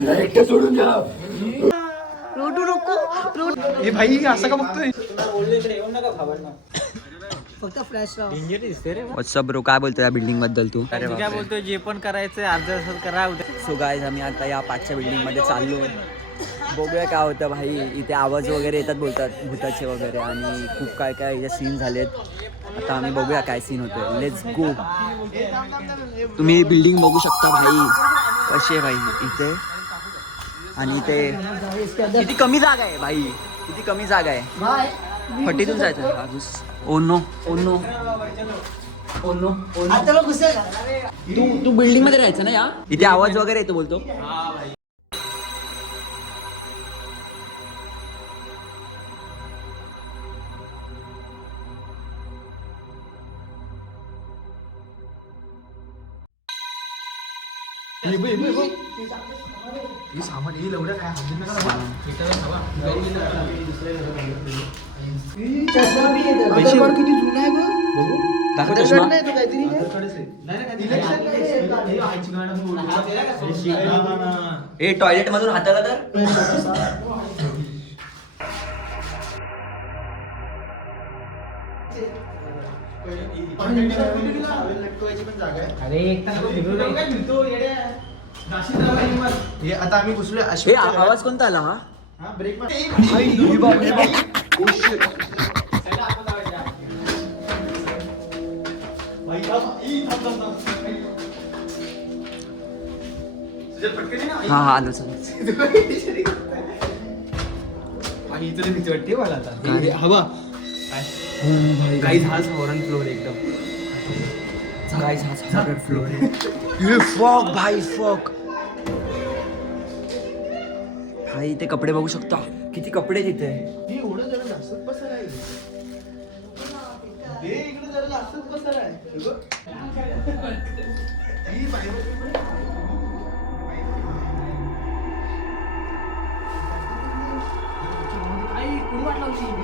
सोडून द्या. रोटू नको हे भाई असं का बघतोय? फक्त फ्लॅश लाव. व्हॉट्सअप ब्रो, काय बोलतोय या बिल्डिंग बद्दल तू? काय बोलतोय, जे पण करायचंय अर्ध्या तासात करा. सो गाईज, आम्ही आता या 5च्या बिल्डिंग मध्ये चाललो. बघूया काय होतं भाई. इथे आवाज वगैरे येतात बोलतात भूताचे वगैरे, आणि खूप काय काय इथे सीन झालेत. आता आम्ही बघूया काय सीन होतोय. Let's go. तुम्ही बिल्डिंग बघू शकता भाई कशी आहे भाई इथे. आणि इथे किती कमी जागा आहे भाई, किती कमी जागा आहे. फटीतून जायचं. Oh no oh no oh no oh no. तू बिल्डिंग मध्ये राहायचं ना या. इथे आवाज वगैरे येतो बोलतो. सामान येईल एवढं काय किती जुना आहे ए टॉयलेट मधून हाताला तर हे आता आम्ही घुसलोय. हे आवाज कोणता आला हा? ब्रेक हा हा आलो चल. इथे भीती वाटते मला आता. हवा काही झाड फॉरन फ्लोर एकदम. गाइस हा सेकंड फ्लोर आहे. ये फॉग भाई फॉग भाई. इथे कपडे बघू शकता किती कपडे तिथे. एवढं जरा जास्तच पसर आहे. हे इकडे जरा जास्तच पसर आहे.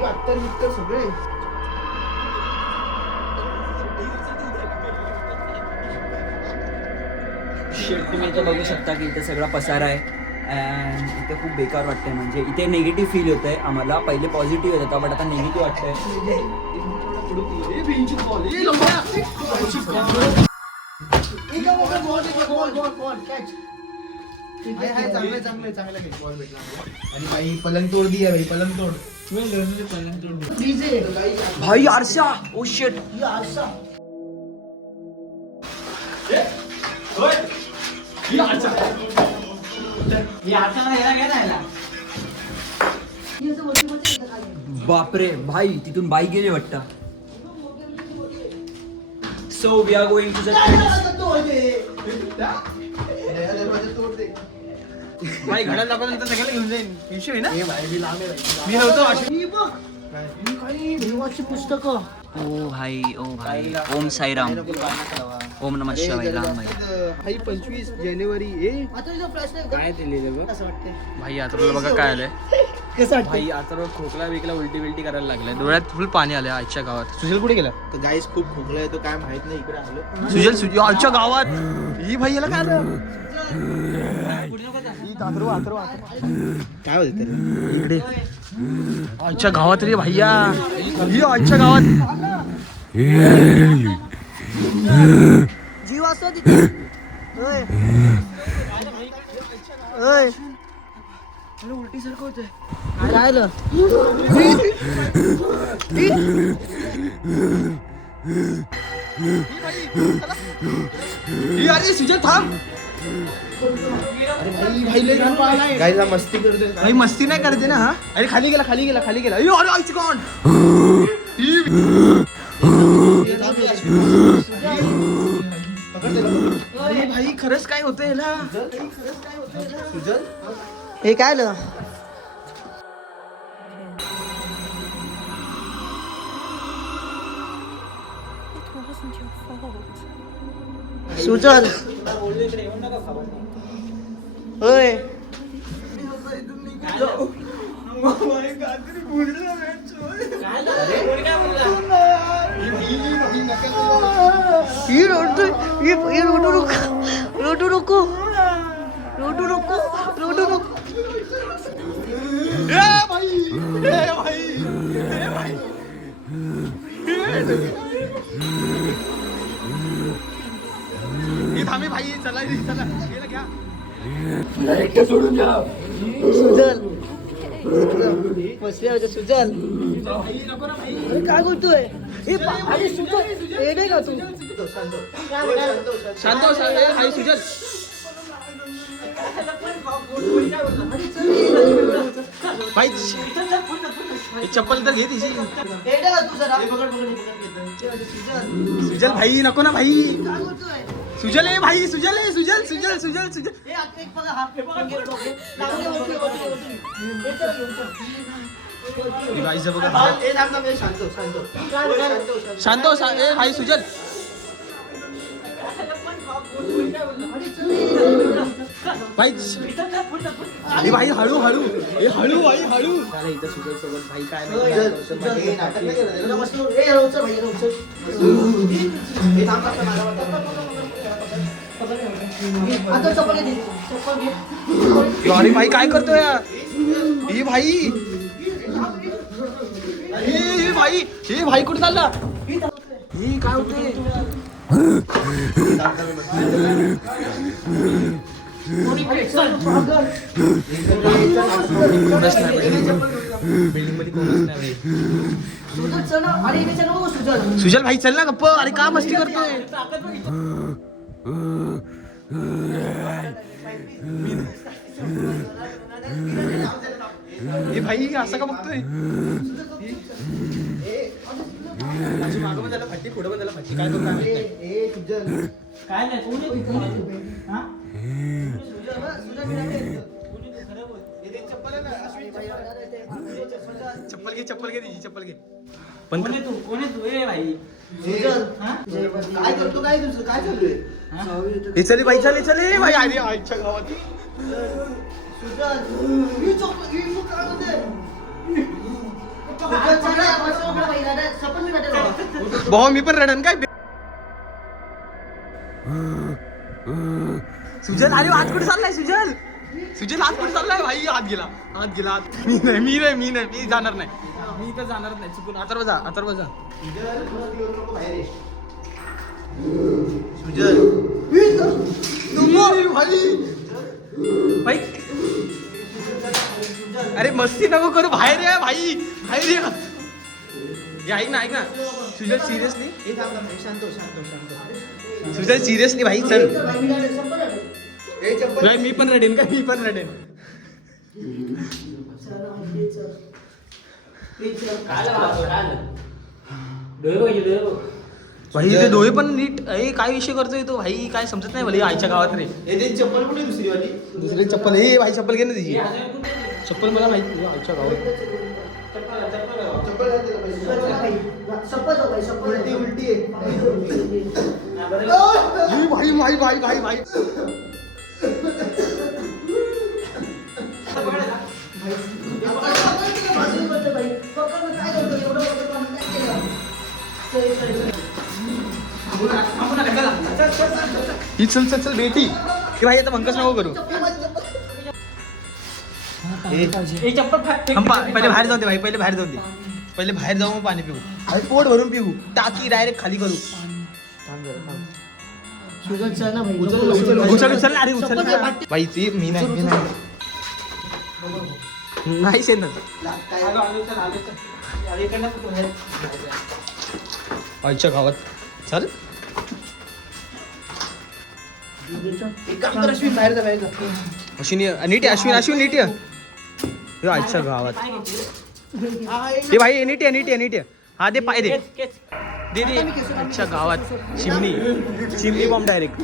अत्तर बित्तर सगळे. तुम्ही इथे बघू शकता की इथे सगळा पसारा आहे. अँड इथे खूप बेकार वाटतंय. म्हणजे इथे निगेटिव्ह फील होत आहे आम्हाला. पहिले पॉझिटिव्ह होत होता बट आता निगेटिव्ह वाटतंय. आणि बाई पलंग तोड दी आहे भाई. पलंग तोड. भाई आरसा. Oh shit. बापरे भाई तिथून बाई गेली वाटतं. So we are going to the भाई घड्याळ दाखवल्यानंतर सगळ्याला घेऊन जाईन. विषय आहे ना. मी नव्हतो देवाची पुस्तकं. ओ भाई ओम साईराम. ओम नमः शिवाय. राम भाई. 25 जानेवारी. काय दिलेलं असं वाटतंय भाई आता बघा काय आलंय. कसं भाई आता खोकला बिकला उलटी करायला लागलाय. डोळ्यात फुल पाणी आलंय. आजच्या गावात सुजल कुठे गेला? तर गाईस खूप खोकला येतो काय माहित नाही. इकडे आलो सुजल आजच्या गावात. ही भाई याला काय आलं? काय होत इकडे आजच्या गावात रे भैया. ही आजच्या गावात जीव असतो तिथे. उलटी सारखं होतंय. काय आलं? अरे सुजल थांब. भाई मस्ती करते. भाई मस्ती नाही करते ना. हा अरे खाली गेला. अरे आईची कोण. अरे भाई खरंच काय होतंय याला. सुजल हे काय आलं? सुजल होय. ही रोटू नको ए भाई चला चला गेला घ्या. सुजल बसले होते सुजल. अरे काय बोलतोय अरे सुजल येडे का तू. शांत हो भाई सुजल. भाई चप्पल तर घे तिची. येडे का तू जरा. सुजल भाई नको ना भाई. काय बोलतोय. सुजल ए भाई सुजल ए सुजल सुजल सुजल सुजल. हे आता एक बघा हाफ लागले वरती. भाईचं बघा. शांत हो ए भाई सुजल. भाई अरे भाई हळू हळू ए हळू भाई हळू. इथं सुजल सोबत भाई काय अरे भाई काय करतोय हे भाई. हे भाई हे भाई कुठे चालला. हे काय होतंय. सुजल भाई चल ना गप्प. अरे का मस्ती करतोय. हे भाई असं का बघतोय. मागं पण त्याला फट्टी पुढं पण त्याला फट्टी. काय करतो काय नाही. चप्पल घे तिची चप्पल घे. पण कोण आहे तू ए भाई. काय करतो काय तुझं काय चालू आहे. चले भाई चले भाई. अरे आईच्या गावात भाऊ मी पण रडन काय. सुजल अरे आज कुठे चाललाय सुजल. सुजल आज कुठे चाललाय भाई. आत गेला मी जाणार नाही. मी इथं जाणार नाही चुकून. अथर्व जा. सुजल भाई. अरे मस्ती नको करू. बाहेर या भाई बाहेर या. ऐक ना सुजल सिरियसली. सुजल सिरियसली भाई चल. नाही मी पण रडेन. भाई ते डोळे पण नीट. काय विषय करतोय तो भाई. काय समजत नाही मला आईच्या गावात रे. चप्पल कुठे दुसरी वाली. दुसरी चप्पल. हे भाई चप्पल घे ना तिची. चप्पल मला माहिती आईच्या गावात. उलटी भाई ही चल बेटी. हे भाई आता भंकस नको करू. पहिले बाहेर जाऊ दे भाई. पहिले बाहेर जाऊ मग पाणी पिऊ. अरे पोट भरून पिऊ. टाकी डायरेक्ट खाली करू. उचल ना. अरे उचल भाई. ती मी नाही शेण. आईच्या गावात चल. अश्विनी नीट आहे. अश्विन नीट आहे. आईच्या गावात ते भाई नीट आहे. हा दे पाय दे. आईच्या गावात चिमणी बॉम्ब डायरेक्ट.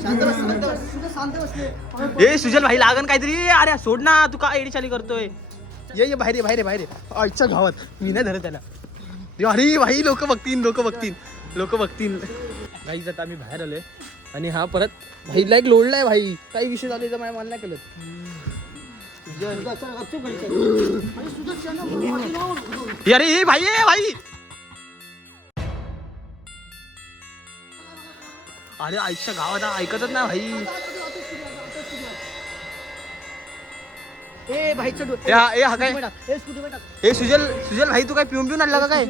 ए सुजल भाई लागन काहीतरी. अरे सोड ना. तू काय एडी चाली करतोय. ये बाहेर आईच्या गावात. मी नाही धरत त्याला. अरे भाई लोक बघतील. भाई आता आम्ही बाहेर आलोय आणि हा परत भाई लाईक लोडलाय भाई. काही विषय झाले तर मला नाही कळत. अरे हे भाई अरे आईच्या गावात ऐकतच नाही भाई. ए सुजल भाई तू काय पिऊन आणला का काय.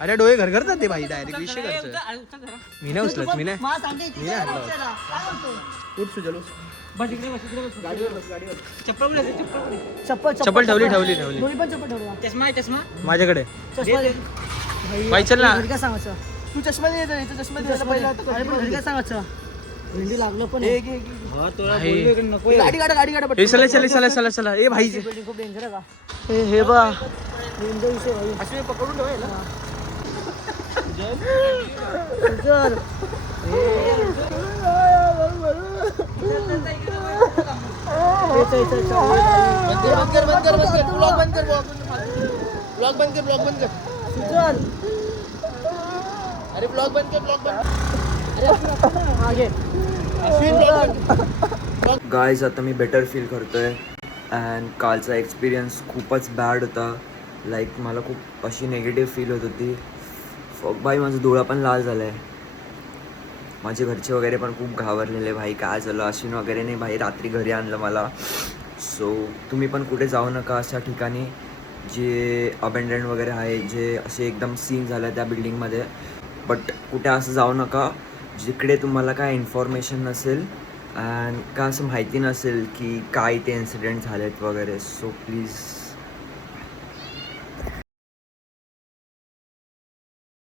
अरे डोळे घरघरतात ते भाई डायरेक्ट विषय करतोय. मी नाही उचलत मी नाही मला सांगते मी नाही हाणलं. काय म्हणतो उठ सुजल उठ. चप्पल चप्पल ठेवली. दोन्ही पण चप्पल ठेवली माझ्याकडे चष्मा दे. बाई चल ना. घरी काय सांगायचं तू चष्मा दे याचा चष्मा द्यायला पहिला आता अरे पण घरी काय सांगायचं भेंडी लागलं पण भाई. ए चला ए भाई बिल्डिंग खूप डेंजर आहे का हे बा डेंजर विषय भाई असे पकडून ठेवाय ना. जर अरे ब्लॉग बंद कर. गाईज आता मी बेटर फील करतोय अँड कालचा एक्सपिरियन्स खूपच बॅड होता. लाईक मला खूप अशी नेगेटिव्ह फील होत होती. भाई माझा डोळा पण लाल झाला आहे. माझे घरचे वगैरे पण खूप घाबरलेले भाई काय झालं अश्विन वगैरे नाही भाई रात्री घरी आणलं मला. सो तुम्ही पण कुठे जाऊ नका अशा ठिकाणी जे अबेंडंट वगैरे आहे जे असे एकदम सीन झालं त्या बिल्डिंगमध्ये. बट कुठे असं जाऊ नका जिकडे तुम्हाला काय इन्फॉर्मेशन नसेल अँड काय असं माहिती नसेल की काय ते इन्सिडेंट झालेत वगैरे. So please